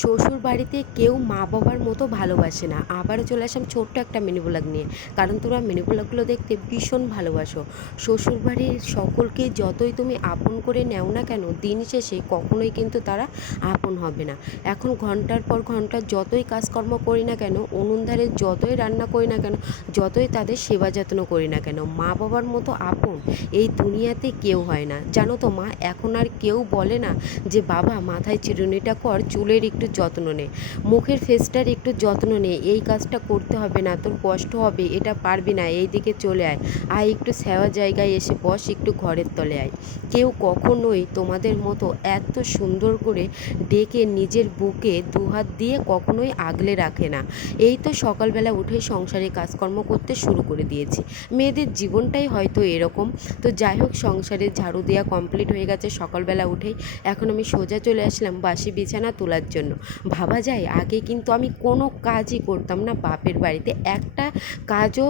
শ্বশুর বাড়িতে কেউ মা বাবার মতো ভালোবাসে না। আবারও চলে আসলাম ছোট্ট একটা মিনি ব্লগ নিয়ে, কারণ তোমরা মিনি ব্লগগুলো দেখতে ভীষণ ভালোবাসো। শ্বশুর বাড়ির সকলকে যতই তুমি আপন করে নেও না কেন, দিন শেষে কখনোই কিন্তু তারা আপন হবে না। এখন ঘন্টার পর ঘন্টা যতই কাজকর্ম করি না কেন, উনুন ধারে যতই রান্না করি না কেন, যতই তাদের সেবা যত্ন করি না কেন, মা বাবার মতো আপন এই দুনিয়াতে কেউ হয় না। জানো তো মা, এখন আর কেউ বলে না যে বাবা মাথায় চিরুনিটা কর, চুলের একটু যত্ন নে, মুখের ফেসটার একটু যত্ন নে, এই কাজটা করতে হবে না, তোর কষ্ট হবে, এটা পারবি না, এই দিকে চলে আয়, আয় একটু সেবা জায়গায় এসে বস, একটু ঘরের তলে আয়। কেউ কখনোই তোমাদের মতো এত সুন্দর করে ডেকে নিজের বুকে দুহাত দিয়ে কখনোই আগলে রাখে না। এই তো সকালবেলা উঠেই সংসারে কাজকর্ম করতে শুরু করে দিয়েছি। মেয়েদের জীবনটাই হয়তো এরকম। তো যাই হোক, সংসারে ঝাড়ু দেওয়া কমপ্লিট হয়ে গেছে সকালবেলা উঠেই। এখন আমি সোজা চলে আসলাম বাসি বিছানা তোলার জন্য। ভাবা যায় আগে কিন্তু আমি কোনো কাজই করতাম না বাপের বাড়িতে, একটা কাজও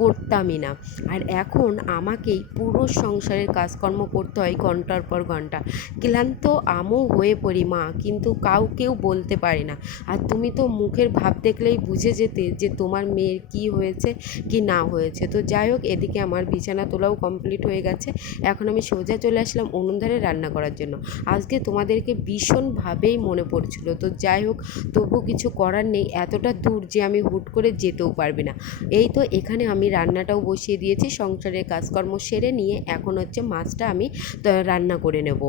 করতামই না। আর এখন আমাকেই পুরো সংসারের কাজকর্ম করতে হয় ঘন্টার পর ঘন্টা। ক্লান্ত আমও হয়ে পড়ি মা, কিন্তু কাউকেও বলতে পারি না। আর তুমি তো মুখের ভাব দেখলেই বুঝে যেতে যে তোমার মেয়ের কি হয়েছে কি না হয়েছে। তো যাই হোক, এদিকে আমার বিছানা তোলাও কমপ্লিট হয়ে গেছে। এখন আমি সোজা চলে আসলাম উনুন ধারে রান্না করার জন্য। আজকে তোমাদেরকে ভীষণভাবেই মনে পড়ছিল। তো যাই হোক, তবু কিছু করার নেই, এতটা দূর যে আমি হুট করে যেতেও পারবি না। এই তো এখানে আমি রান্নাটাও বসিয়ে দিয়েছি, সংসারের কাজকর্ম সেরে নিয়ে এখন হচ্ছে মাছটা আমি রান্না করে নেব।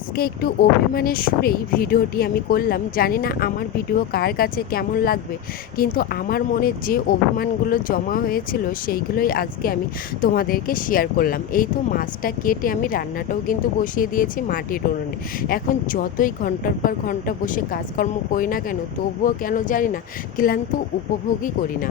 আজকে একটু অভিমানের সুরেই ভিডিওটি আমি করলাম। জানি না আমার ভিডিও কার কাছে কেমন লাগবে, কিন্তু আমার মনে যে অভিমানগুলো জমা হয়েছিল সেইগুলোই আজকে আমি তোমাদেরকে শেয়ার করলাম। এই তো মাছটা কেটে আমি রান্নাটাও কিন্তু বসিয়ে দিয়েছি মাটির উনুনে। এখন যতই ঘন্টার পর ঘন্টা বসে কাজকর্ম করি না কেন, তবুও কেন জানি না ক্লান্ত উপভোগই করি না।